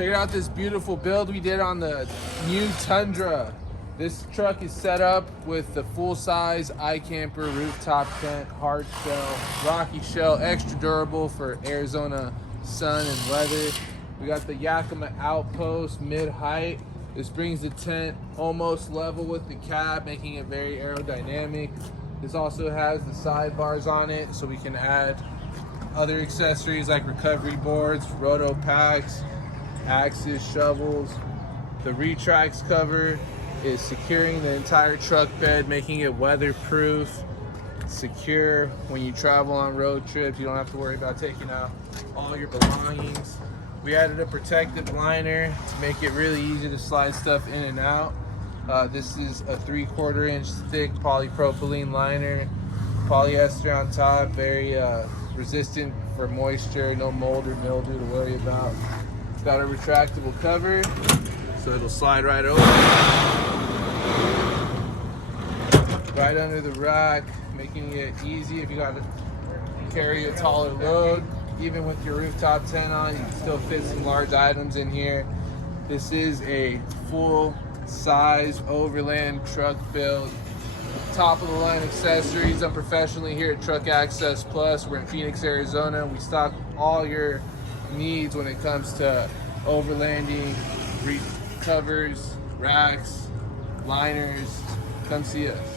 Check out this beautiful build we did on the new Tundra. This truck is set up with the full-size iCamper rooftop tent, hard shell, rocky shell, extra durable for Arizona sun and weather. We got the Yakima outpost mid-height. This brings the tent almost level with the cab, making it very aerodynamic. This also has the sidebars on it, so we can add other accessories like recovery boards, roto packs, axes, shovels. The retracts cover is securing the entire truck bed, making it weatherproof, secure. When you travel on road trips, you don't have to worry about taking out all your belongings. We added a protective liner to make it really easy to slide stuff in and out. This is a 3/4 inch thick polypropylene liner, polyester on top, very resistant for moisture, no mold or mildew to worry about. It's got a retractable cover, so it'll slide right over, right under the rack, making it easy if you got to carry a taller load. Even with your rooftop tent on, you can still fit some large items in here. This is a full-size overland truck build. Top of the line accessories done professionally here at Truck Access Plus. We're in Phoenix, Arizona. We stock all your needs when it comes to overlanding, covers, racks, liners. Come see us.